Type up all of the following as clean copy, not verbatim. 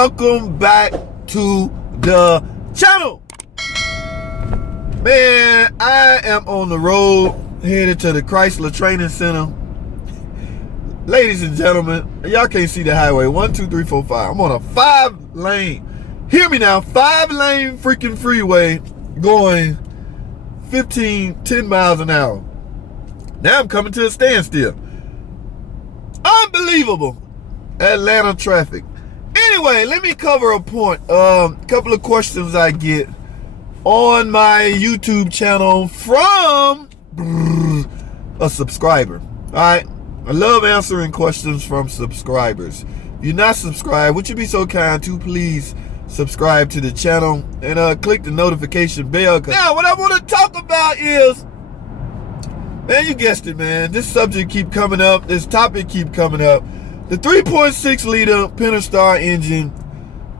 welcome back to the channel. Man, I am on the road headed to the Chrysler Training Center. Ladies and gentlemen, y'all can't see the highway. 1, 2, 3, 4, 5. I'm on a 5-lane. Hear me now, 5-lane freaking freeway going 10 miles an hour. Now I'm coming to a standstill. Unbelievable Atlanta traffic. Anyway, let me cover a point. Couple of questions I get on my YouTube channel from a subscriber. All right, I love answering questions from subscribers. If you're not subscribed, would you be so kind to please subscribe to the channel and click the notification bell? Now, what I want to talk about is, man, you guessed it, man. This subject keep coming up. This topic keep coming up. The 3.6 liter Pentastar engine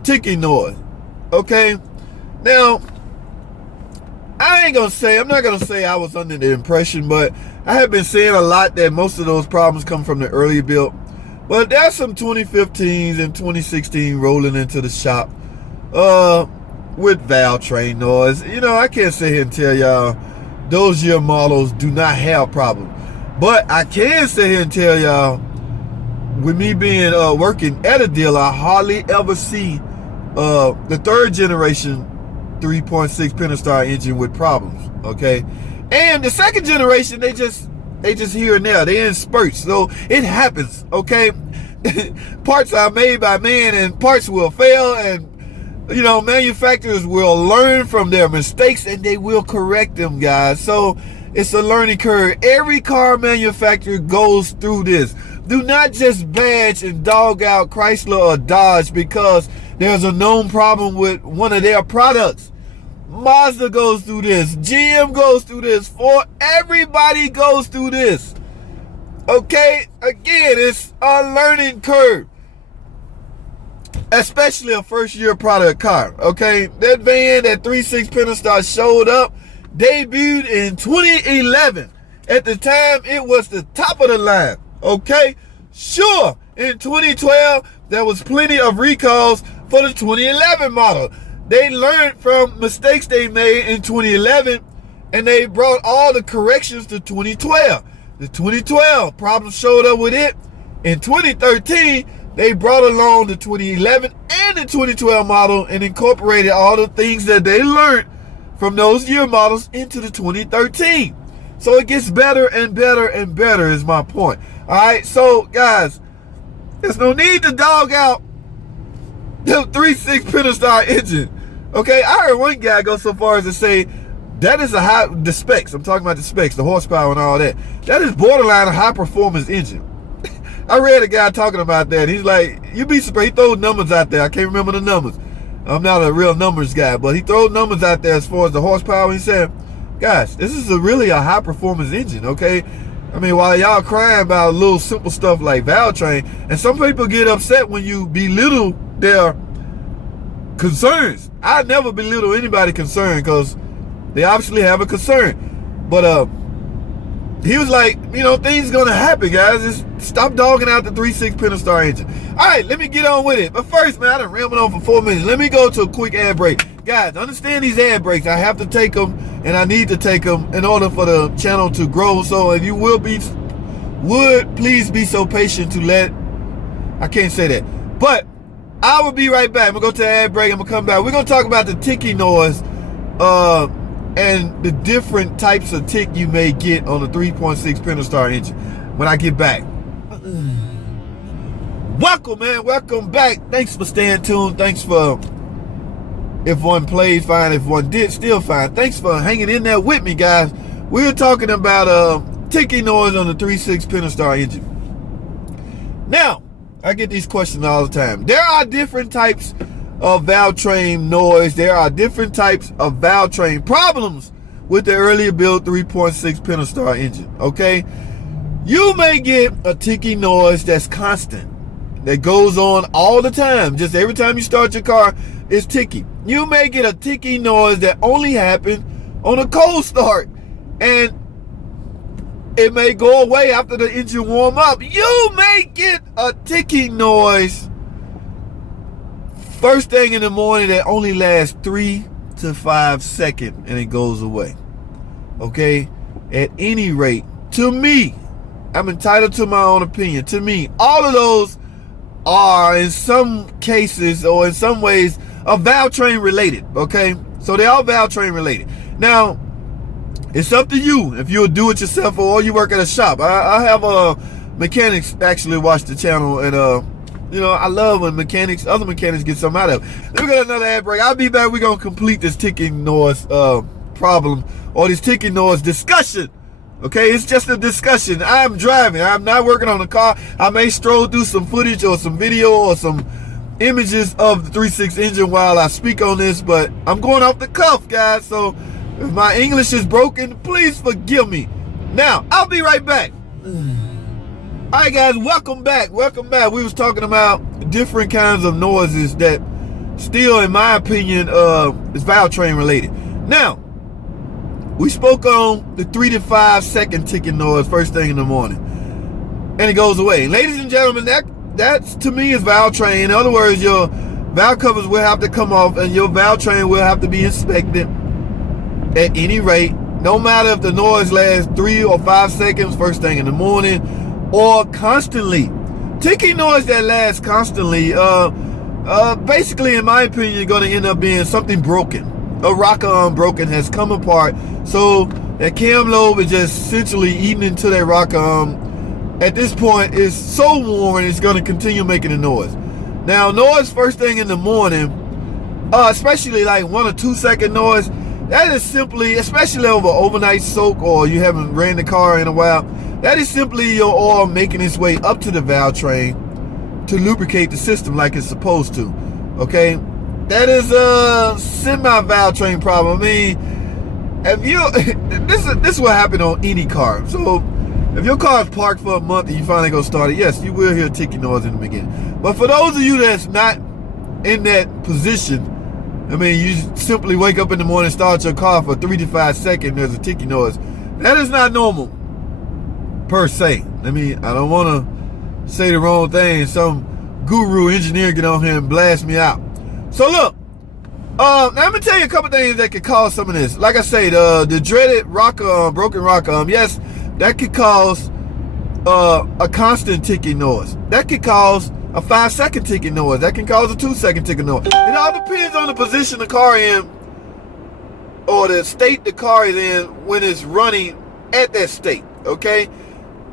ticking noise. Okay, now I'm not gonna say I was under the impression, but I have been saying a lot that most of those problems come from the earlier build. But there's some 2015s and 2016 rolling into the shop with valve train noise. You know, I can't sit here and tell y'all those year models do not have problems, but I can sit here and tell y'all, with me being working at a dealer, I hardly ever see the third generation 3.6 Pentastar engine with problems. Okay, and the second generation, they just here and there, they in spurts, so it happens. Okay, parts are made by man, and parts will fail, and you know, manufacturers will learn from their mistakes and they will correct them, guys. So it's a learning curve. Every car manufacturer goes through this. Do not just badge and dog out Chrysler or Dodge because there's a known problem with one of their products. Mazda goes through this. GM goes through this. Ford, everybody goes through this. Okay? Again, it's a learning curve. Especially a first-year product car. Okay? That van, that 3.6 Pentastar showed up, debuted in 2011. At the time, it was the top of the line. Okay? Sure, in 2012, there was plenty of recalls for the 2011 model. They learned from mistakes they made in 2011, and they brought all the corrections to 2012. The 2012 problems showed up with it. In 2013, they brought along the 2011 and the 2012 model and incorporated all the things that they learned from those year models into the 2013. So it gets better and better and better is my point. All right, so guys, there's no need to dog out the 3.6 Pentastar engine. Okay, I heard one guy go so far as to say that is the specs. I'm talking about the specs, the horsepower and all that. That is borderline a high performance engine. I read a guy talking about that. He's like, you'd be surprised. He throws numbers out there. I can't remember the numbers. I'm not a real numbers guy, but he throws numbers out there as far as the horsepower. He said, guys, this is really a high performance engine, okay? I mean, while y'all crying about little simple stuff like valve train, and some people get upset when you belittle their concerns. I never belittle anybody concern because they obviously have a concern. But he was like, you know, things gonna happen, guys. Just stop dogging out the 3.6 Pentastar engine. All right, let me get on with it. But first, man, I done rambled on for 4 minutes. Let me go to a quick ad break. Guys, understand these ad breaks. I have to take them, and I need to take them in order for the channel to grow. So if you would please be so patient to let, I can't say that, but I will be right back. I'm gonna go to the ad break. I'm gonna come back. We're gonna talk about the ticking noise and the different types of tick you may get on the 3.6 Pentastar engine when I get back. Welcome, man. Welcome back. Thanks for staying tuned. Thanks for, if one played fine, if one did, still fine. Thanks for hanging in there with me, guys. We're talking about ticking noise on the 3.6 Pentastar engine. Now, I get these questions all the time. There are different types of valve train noise. There are different types of valve train problems with the earlier built 3.6 Pentastar engine, okay? You may get a ticking noise that's constant, that goes on all the time. Just every time you start your car, it's ticking. You may get a ticking noise that only happens on a cold start, and it may go away after the engine warm up. You may get a ticking noise first thing in the morning that only lasts 3 to 5 seconds and it goes away. Okay? At any rate, to me, I'm entitled to my own opinion. To me, all of those are in some cases or in some ways are valve train related. Okay? So they are valve train related. Now, it's up to you if you'll do it yourself or you work at a shop. I have mechanics actually watch the channel, and you know, I love when other mechanics get something out of it. Then we got another ad break. I'll be back. We're gonna complete this ticking noise problem or this ticking noise discussion. Okay, it's just a discussion. I'm driving. I'm not working on the car. I may stroll through some footage or some video or some images of the 3.6 engine while I speak on this, but I'm going off the cuff, guys. So if my English is broken, please forgive me. Now, I'll be right back. All right, guys, welcome back. Welcome back. We was talking about different kinds of noises that still, in my opinion, is valve train related. Now, we spoke on the 3 to 5 second ticking noise first thing in the morning, and it goes away. Ladies and gentlemen, that to me is valve train. In other words, your valve covers will have to come off and your valve train will have to be inspected at any rate, no matter if the noise lasts 3 or 5 seconds first thing in the morning or constantly. Ticking noise that lasts constantly, basically, in my opinion, going to end up being something broken. A rocker arm broken, has come apart, so that cam lobe is just essentially eating into that rocker arm. At this point, it's so worn, it's going to continue making a noise. Now, noise first thing in the morning, especially like 1 or 2 second noise, that is simply, especially over overnight soak or you haven't ran the car in a while, that is simply your oil making its way up to the valve train to lubricate the system like it's supposed to. Okay? That is a semi-valve train problem. I mean, if you this is what happened on any car. So if your car is parked for a month and you finally go start it, yes, you will hear a ticking noise in the beginning. But for those of you that's not in that position, I mean, you simply wake up in the morning, start your car for 3 to 5 seconds, there's a ticking noise. That is not normal, per se. I mean, I don't want to say the wrong thing. Some guru engineer get on here and blast me out. So look, now let me tell you a couple things that could cause some of this. Like I say, the dreaded rocker arm, broken rocker arm, yes, that could cause a constant ticking noise. That could cause a 5 second ticking noise. That can cause a 2 second ticking noise. It all depends on the position the car in or the state the car is in when it's running at that state. Okay,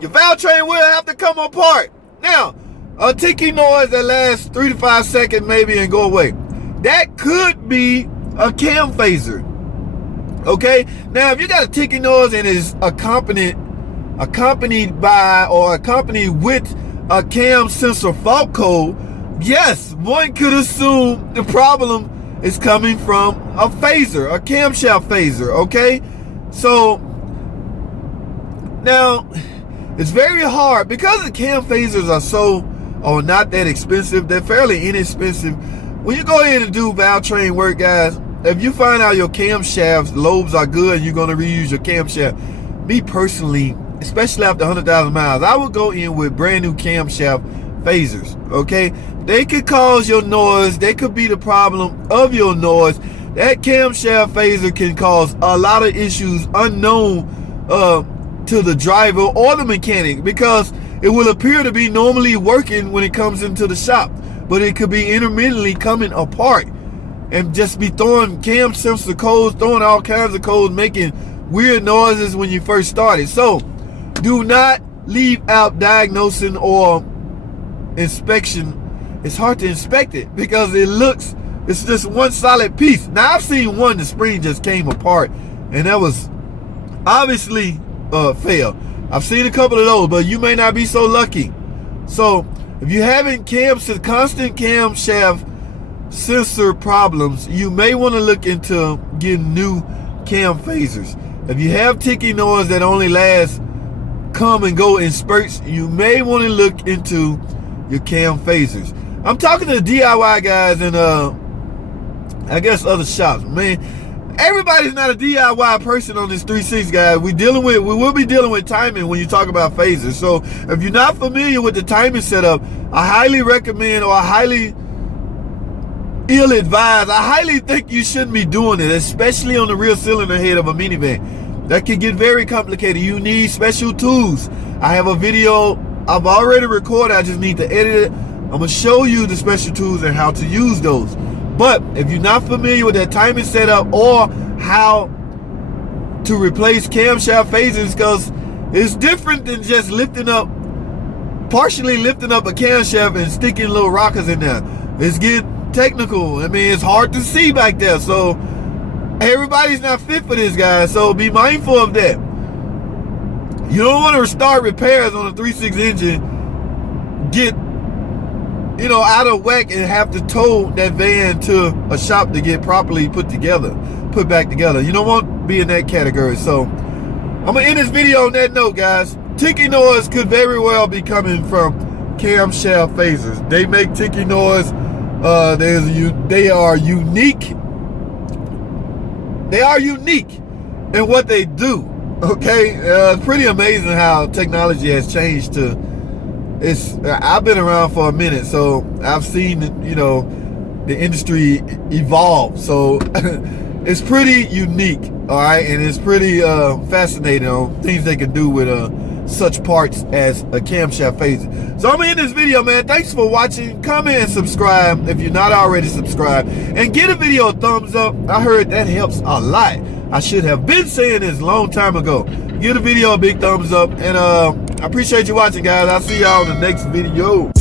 your valve train will have to come apart. Now, a ticking noise that lasts 3 to 5 seconds maybe and go away, that could be a cam phaser. Okay, now if you got a ticking noise and is accompanied by or accompanied with a cam sensor fault code, yes, one could assume the problem is coming from a phaser, a camshaft phaser. Okay, so now it's very hard because the cam phasers are not that expensive. They're fairly inexpensive. When you go in and do valve train work, guys, if you find out your camshafts lobes are good and you're going to reuse your camshaft, me personally, especially after 100,000 miles, I would go in with brand new camshaft phasers. Okay, they could cause your noise. They could be the problem of your noise. That camshaft phaser can cause a lot of issues unknown to the driver or the mechanic, because it will appear to be normally working when it comes into the shop, but it could be intermittently coming apart and just be throwing cam sensor codes, throwing all kinds of codes, making weird noises when you first started. So do not leave out diagnosing or inspection. It's hard to inspect it because it's just one solid piece. Now I've seen one, the spring just came apart and that was obviously fail. I've seen a couple of those, but you may not be so lucky. So if you're having constant camshaft sensor problems, you may want to look into getting new cam phasers. If you have ticking noise that only lasts, come and go in spurts, you may want to look into your cam phasers. I'm talking to the DIY guys and I guess other shops. Man, everybody's not a DIY person on this 3.6, guys. We will be dealing with timing when you talk about phasers. So if you're not familiar with the timing setup, I highly recommend, or I highly ill-advised. I highly think you shouldn't be doing it, especially on the rear cylinder head of a minivan. That can get very complicated. You need special tools. I have a video I've already recorded. I just need to edit it. I'm going to show you the special tools and how to use those. But if you're not familiar with that timing setup or how to replace camshaft phasers, because it's different than just partially lifting up a camshaft and sticking little rockers in there. It's getting technical. I mean, it's hard to see back there. So everybody's not fit for this, guys. So be mindful of that. You don't want to start repairs on a 3.6 engine, get out of whack and have to tow that van to a shop to get properly put back together. You don't want to be in that category. So I'm going to end this video on that note, guys. Ticking noise could very well be coming from camshaft phasers. They make ticking noise. They are unique. They are unique in what they do. Okay, it's pretty amazing how technology has changed to. I've been around for a minute, so I've seen the industry evolve. So it's pretty unique, all right, and it's pretty fascinating on things they can do with such parts as a camshaft phaser. So I'm gonna end this video, man. Thanks for watching. Comment and subscribe if you're not already subscribed, and give the video a thumbs up. I heard that helps a lot. I should have been saying this a long time ago. Give the video a big thumbs up, and I appreciate you watching, guys. I'll see y'all in the next video.